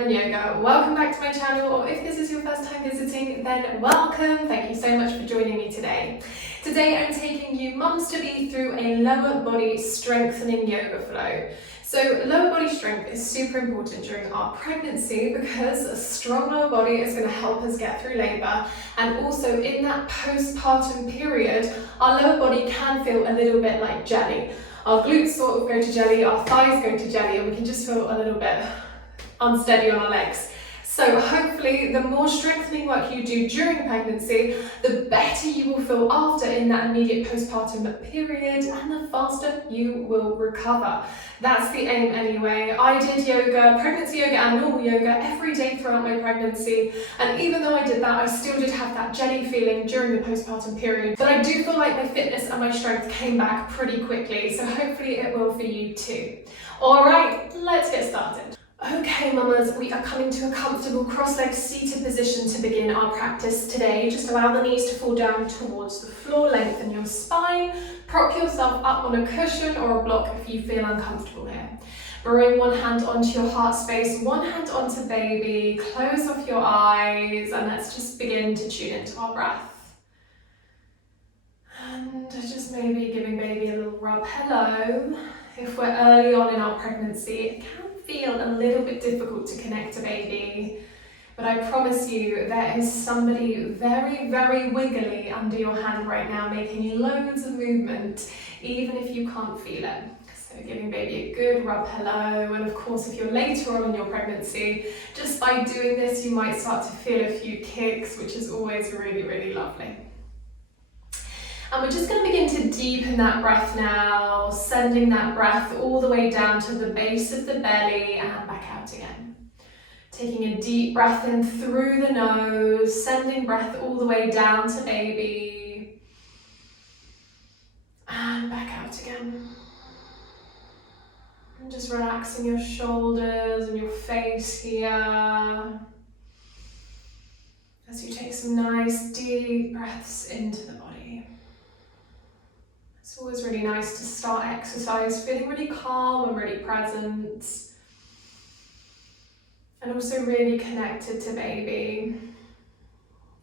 and yoga. Welcome back to my channel, or if this is your first time visiting, then welcome. Thank you so much for joining me today. Today I'm taking you mums to be through a lower body strengthening yoga flow. So lower body strength is super important during our pregnancy because a strong lower body is going to help us get through labour, and also in that postpartum period our lower body can feel a little bit like jelly. Our glutes sort of go to jelly, our thighs go to jelly, and we can just feel a little bit unsteady on our legs. So hopefully the more strengthening work you do during pregnancy, the better you will feel after in that immediate postpartum period, and the faster you will recover. That's the aim anyway. I did yoga, pregnancy yoga and normal yoga every day throughout my pregnancy, and even though I did that, I still did have that jelly feeling during the postpartum period. But I do feel like my fitness and my strength came back pretty quickly, so hopefully it will for you too. Alright, let's get started. Okay mamas, we are coming to a comfortable cross-legged seated position to begin our practice today. Just allow the knees to fall down towards the floor, lengthen your spine, prop yourself up on a cushion or a block if you feel uncomfortable here. Bring one hand onto your heart space, one hand onto baby, close off your eyes, and let's just begin to tune into our breath. And just maybe giving baby a little rub hello. If we're early on in our pregnancy, it can feel a little bit difficult to connect to baby, but I promise you there is somebody very, very wiggly under your hand right now, making loads of movement, even if you can't feel it. So giving baby a good rub hello, and of course if you're later on in your pregnancy, just by doing this you might start to feel a few kicks, which is always really, really lovely. And we're just going to begin to deepen that breath now, sending that breath all the way down to the base of the belly and back out again. Taking a deep breath in through the nose, sending breath all the way down to baby and back out again. And just relaxing your shoulders and your face here as you take some nice deep breaths into the body. It's always really nice to start exercise feeling really calm and really present, and also really connected to baby.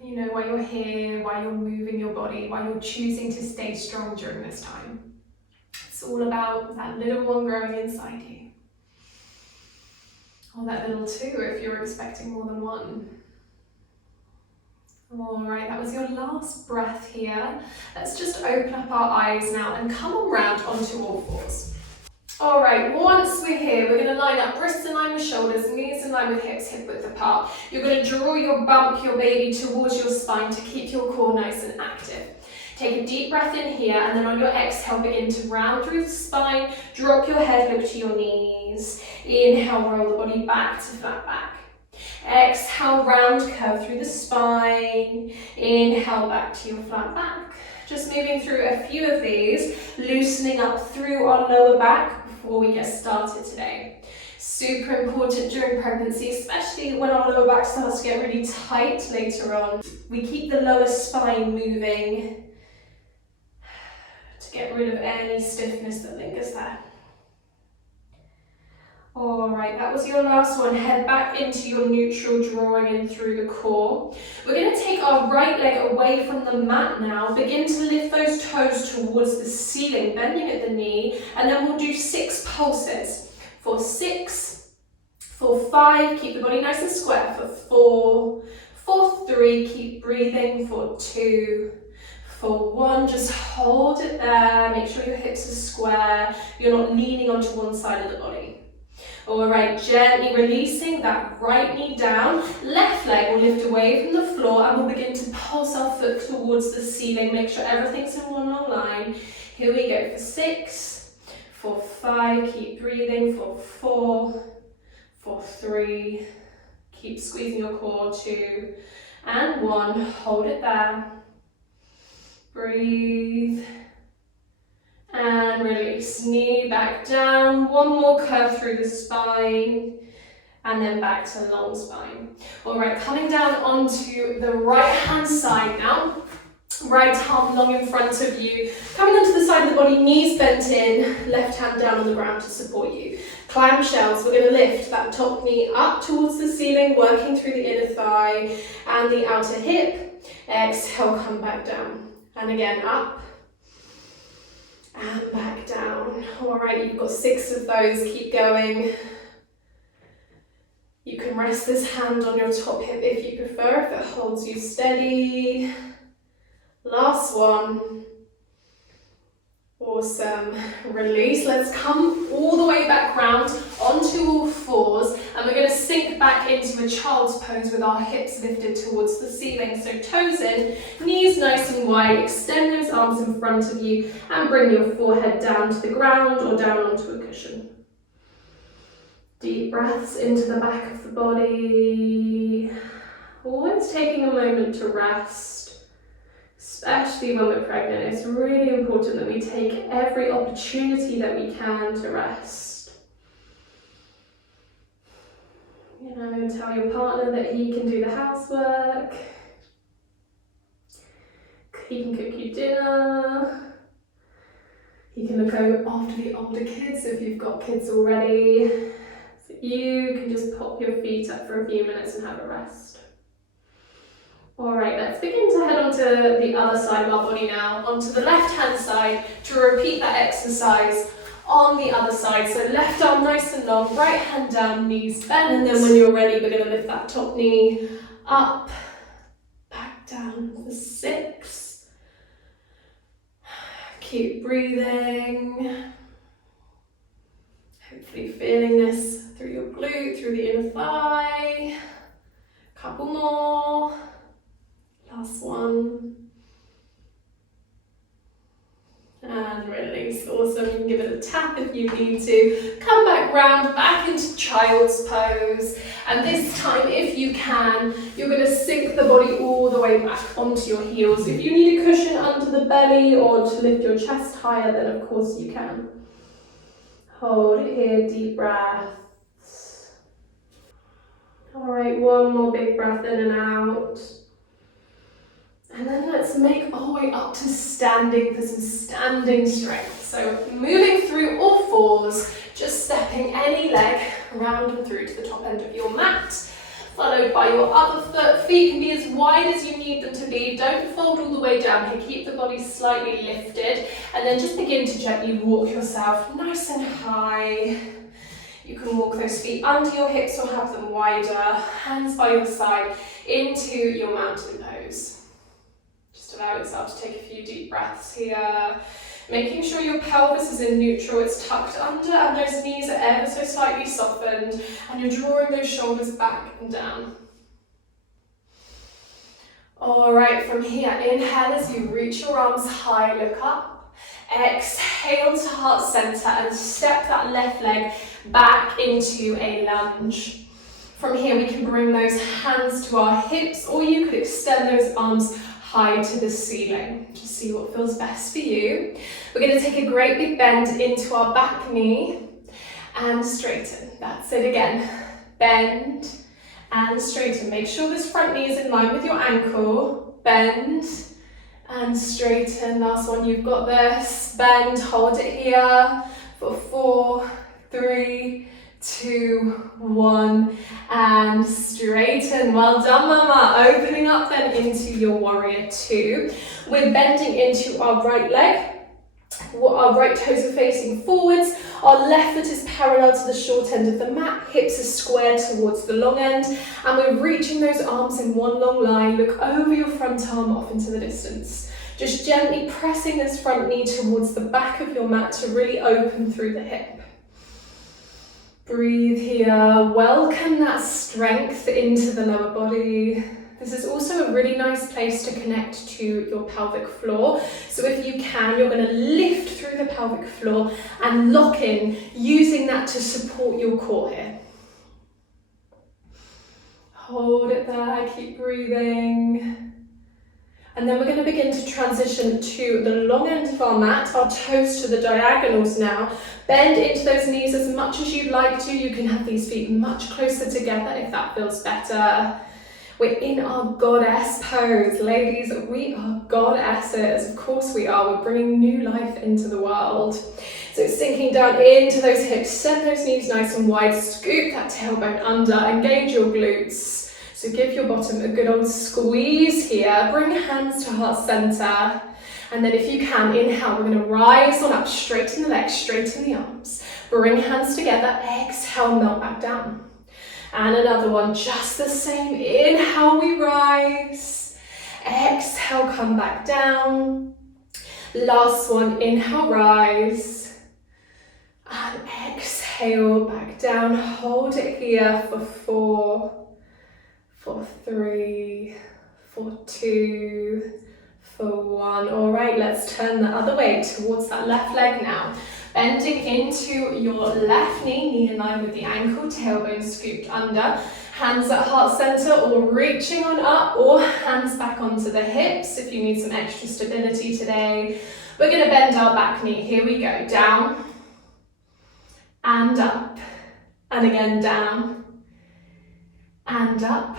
You know, why you're here, why you're moving your body, why you're choosing to stay strong during this time. It's all about that little one growing inside you, or that little two if you're expecting more than one. Alright, that was your last breath here. Let's just open up our eyes now and come around onto all fours. Alright, once we're here, we're going to line up wrists in line with shoulders, knees in line with hips, hip width apart. You're going to draw your baby towards your spine to keep your core nice and active. Take a deep breath in here, and then on your exhale begin to round through the spine, drop your head, look to your knees. Inhale, roll the body back to flat back. Exhale, round curve through the spine. Inhale, back to your flat back. Just moving through a few of these, loosening up through our lower back before we get started today. Super important during pregnancy, especially when our lower back starts to get really tight later on. We keep the lower spine moving to get rid of any stiffness that lingers there. Alright, that was your last one. Head back into your neutral, drawing in through the core. We're going to take our right leg away from the mat now. Begin to lift those toes towards the ceiling, bending at the knee, and then we'll do 6 pulses. For 6, for 5, keep the body nice and square. For 4, for 3, keep breathing. For 2, for 1, just hold it there. Make sure your hips are square. You're not leaning onto one side of the body. Alright, gently releasing that right knee down, left leg will lift away from the floor, and we'll begin to pulse our foot towards the ceiling. Make sure everything's in one long line. Here we go for 6, for 5, keep breathing. For 4, for 3, keep squeezing your core. 2, and 1, hold it there. Breathe. And release, knee back down, one more curve through the spine, and then back to long spine. Alright, coming down onto the right hand side now. Right arm long in front of you, coming onto the side of the body, knees bent in, left hand down on the ground to support you. Clamshells, we're going to lift that top knee up towards the ceiling, working through the inner thigh and the outer hip. Exhale, come back down. And again, up and back down. All right, you've got 6 of those, keep going. You can rest this hand on your top hip if you prefer, if it holds you steady. Last one. Awesome. Release. Let's come all the way back round onto all fours, and we're going to sink back into a child's pose with our hips lifted towards the ceiling. So toes in, knees nice and wide, extend those arms in front of you and bring your forehead down to the ground or down onto a cushion. Deep breaths into the back of the body. Always taking a moment to rest, especially when we're pregnant. It's really important that we take every opportunity that we can to rest. You know, tell your partner that he can do the housework. He can cook you dinner. He can look after the older kids if you've got kids already. So you can just pop your feet up for a few minutes and have a rest. Alright, let's begin to head onto the other side of our body now, onto the left-hand side, to repeat that exercise on the other side. So left arm nice and long, right hand down, knees bent. And then when you're ready, we're going to lift that top knee up, back down for 6. Keep breathing. Hopefully feeling this through your glute, through the inner thigh. Couple more. Last one. And release. Awesome. You can give it a tap if you need to. Come back round, back into child's pose. And this time, if you can, you're going to sink the body all the way back onto your heels. If you need a cushion under the belly or to lift your chest higher, then of course you can. Hold it here, deep breaths. All right, one more big breath in and out. And then let's make our way up to standing for some standing strength. So moving through all fours, just stepping any leg around and through to the top end of your mat, followed by your other foot. Feet can be as wide as you need them to be. Don't fold all the way down here. Keep the body slightly lifted. And then just begin to gently walk yourself nice and high. You can walk those feet under your hips or have them wider. Hands by your side into your mountain pose. Just allow yourself to take a few deep breaths here. Making sure your pelvis is in neutral, it's tucked under and those knees are ever so slightly softened, and you're drawing those shoulders back and down. All right, from here, inhale as you reach your arms high, look up. Exhale to heart center and step that left leg back into a lunge. From here, we can bring those hands to our hips, or you could extend those arms high to the ceiling. Just see what feels best for you. We're going to take a great big bend into our back knee and straighten. That's it again. Bend and straighten. Make sure this front knee is in line with your ankle. Bend and straighten. Last one, you've got this. Bend, hold it here for 4, 3, 2, 1, and straighten. Well done, mama. Opening up then into your warrior 2. We're bending into our right leg. Our right toes are facing forwards. Our left foot is parallel to the short end of the mat. Hips are squared towards the long end. And we're reaching those arms in one long line. Look over your front arm off into the distance. Just gently pressing this front knee towards the back of your mat to really open through the hip. Breathe here, welcome that strength into the lower body. This is also a really nice place to connect to your pelvic floor. So if you can, you're going to lift through the pelvic floor and lock in, using that to support your core here. Hold it there, keep breathing. And then we're going to begin to transition to the long end of our mat, our toes to the diagonals now. Bend into those knees as much as you'd like to. You can have these feet much closer together if that feels better. We're in our goddess pose. Ladies, we are goddesses. Of course we are. We're bringing new life into the world. So sinking down into those hips, send those knees nice and wide, scoop that tailbone under, engage your glutes. So give your bottom a good old squeeze here. Bring hands to heart center. And then if you can, inhale, we're going to rise on up, straighten the legs, straighten the arms. Bring hands together, exhale, melt back down. And another one, just the same. Inhale, we rise. Exhale, come back down. Last one, inhale, rise. And exhale, back down. Hold it here for 4, for 3, for 2, for 1. All right, let's turn the other way towards that left leg now. Bending into your left knee, knee in line with the ankle, tailbone scooped under. Hands at heart center or reaching on up, or hands back onto the hips if you need some extra stability today. We're going to bend our back knee. Here we go. Down and up. And again, down and up.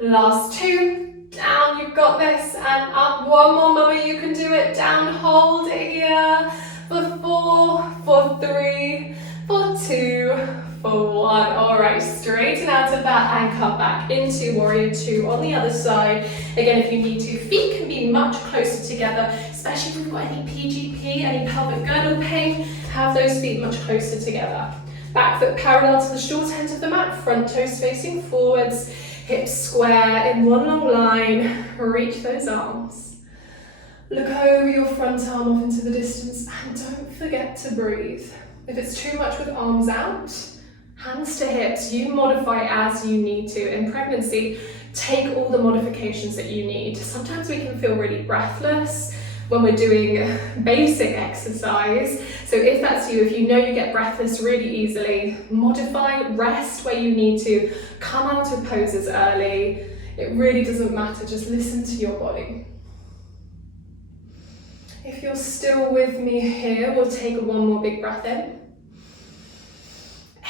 Last 2. Down, you've got this, and up. One more, mummy, you can do it. Down, hold it here for 4, for 3, for 2, for 1. All right, straighten out of that and come back into warrior 2 on the other side. Again, if you need to, feet can be much closer together, especially if you've got any PGP, any pelvic girdle pain, have those feet much closer together. Back foot parallel to the short end of the mat, front toes facing forwards, hips square in one long line, reach those arms. Look over your front arm off into the distance and don't forget to breathe. If it's too much with arms out, hands to hips, you modify as you need to. In pregnancy, take all the modifications that you need. Sometimes we can feel really breathless when we're doing basic exercise. So if that's you, if you know you get breathless really easily, modify, rest where you need to, come out of poses early. It really doesn't matter, just listen to your body. If you're still with me here, we'll take one more big breath in.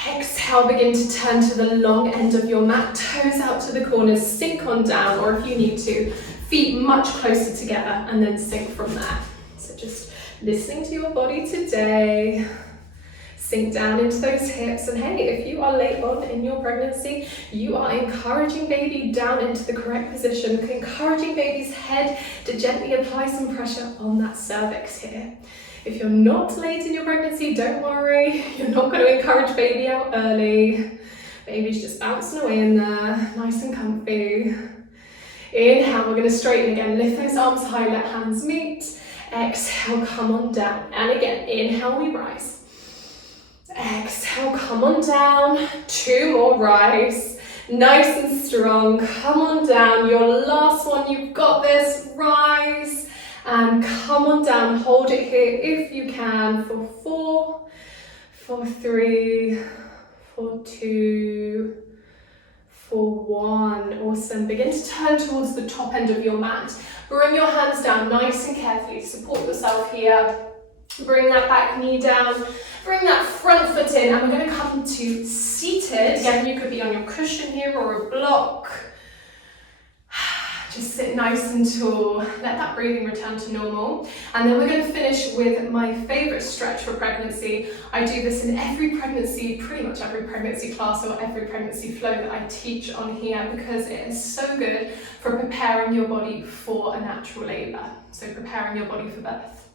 Exhale, begin to turn to the long end of your mat, toes out to the corners, sink on down, or if you need to, feet much closer together and then sink from there. So just listening to your body today. Sink down into those hips, and hey, if you are late on in your pregnancy, you are encouraging baby down into the correct position, encouraging baby's head to gently apply some pressure on that cervix here. If you're not late in your pregnancy, don't worry, you're not going to encourage baby out early. Baby's just bouncing away in there, nice and comfy. Inhale, we're going to straighten again, lift those arms high, let hands meet. Exhale, come on down, and again, inhale, we rise. Exhale, come on down, 2 more, rise, nice and strong, come on down, your last one, you've got this, rise, and come on down, hold it here if you can, for 4, for 3, for 2, for 1, awesome. Begin to turn towards the top end of your mat, bring your hands down nice and carefully, support yourself here. Bring that back knee down, bring that front foot in, and we're going to come to seated. Again, you could be on your cushion here or a block. Just sit nice and tall, let that breathing return to normal. And then we're going to finish with my favorite stretch for pregnancy. I do this in every pregnancy, pretty much every pregnancy class or every pregnancy flow that I teach on here, because it is so good for preparing your body for a natural labour. So preparing your body for birth.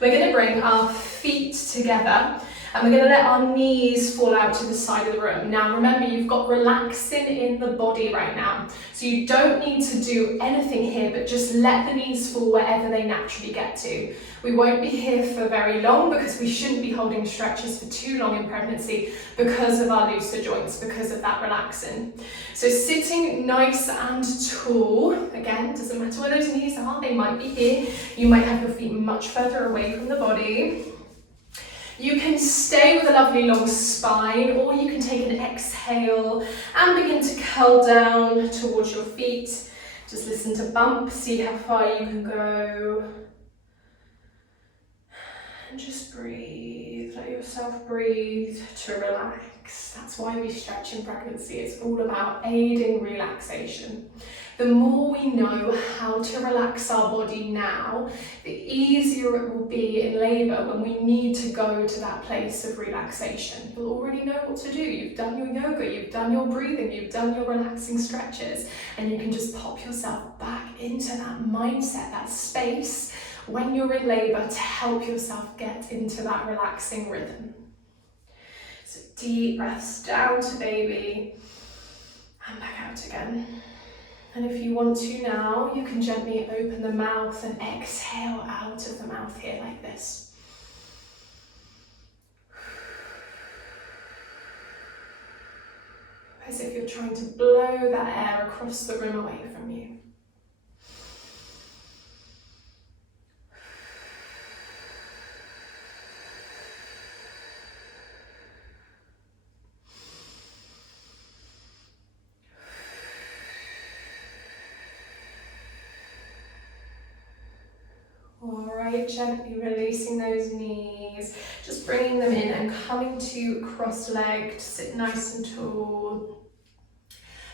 We're going to bring our feet together and we're going to let our knees fall out to the side of the room. Now remember, you've got relaxing in the body right now. So you don't need to do anything here, but just let the knees fall wherever they naturally get to. We won't be here for very long because we shouldn't be holding stretches for too long in pregnancy because of our looser joints, because of that relaxing. So sitting nice and tall, again, doesn't matter where those knees are, they might be here. You might have your feet much further away from the body. You can stay with a lovely long spine, or you can take an exhale and begin to curl down towards your feet. Just listen to bump, see how far you can go. And just breathe, let yourself breathe to relax. That's why we stretch in pregnancy. It's all about aiding relaxation. The more we know how to relax our body now, the easier it will be in labour when we need to go to that place of relaxation. You'll already know what to do. You've done your yoga, you've done your breathing, you've done your relaxing stretches, and you can just pop yourself back into that mindset, that space when you're in labour to help yourself get into that relaxing rhythm. So deep breaths down to baby and back out again. And if you want to now, you can gently open the mouth and exhale out of the mouth here like this. As if you're trying to blow that air across the room away from you. Alright, gently releasing those knees, just bringing them in and coming to cross-legged, sit nice and tall.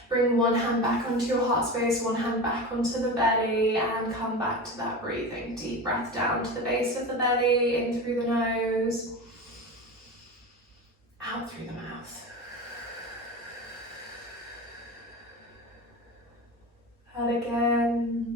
Bring one hand back onto your heart space, one hand back onto the belly, and come back to that breathing. Deep breath down to the base of the belly, in through the nose, out through the mouth. And again.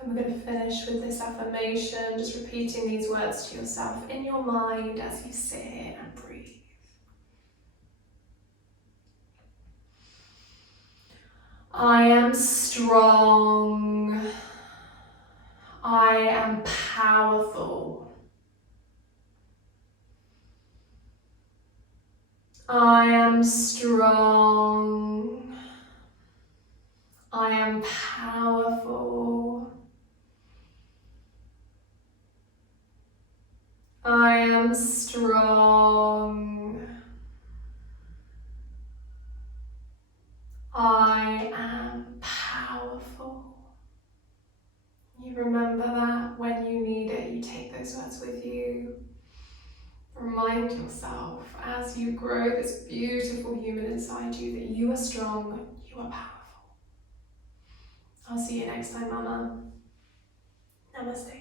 And we're going to finish with this affirmation, just repeating these words to yourself in your mind as you sit here and breathe. I am strong. I am powerful. I am strong. I am powerful. I am strong. I am powerful. You remember that when you need it, you take those words with you. Remind yourself as you grow this beautiful human inside you that you are strong, you are powerful. I'll see you next time, Mama. Namaste.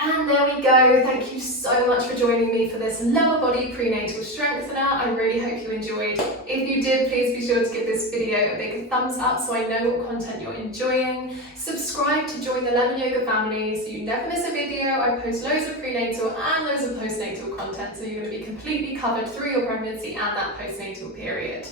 And there we go. Thank you so much for joining me for this lower body prenatal strengthener. I really hope you enjoyed. If you did, please be sure to give this video a big thumbs up so I know what content you're enjoying. Subscribe to join the Lemon Yoga family so you never miss a video. I post loads of prenatal and loads of postnatal content, so you're going to be completely covered through your pregnancy and that postnatal period.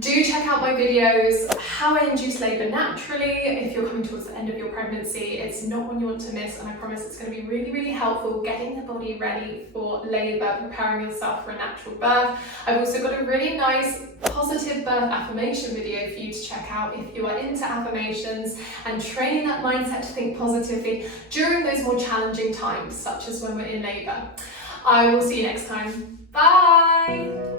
Do check out my videos, how I induce labour naturally. If you're coming towards the end of your pregnancy, it's not one you want to miss, and I promise it's going to be really, really helpful getting the body ready for labour, preparing yourself for a natural birth. I've also got a really nice positive birth affirmation video for you to check out if you are into affirmations and training that mindset to think positively during those more challenging times, such as when we're in labour. I will see you next time. Bye!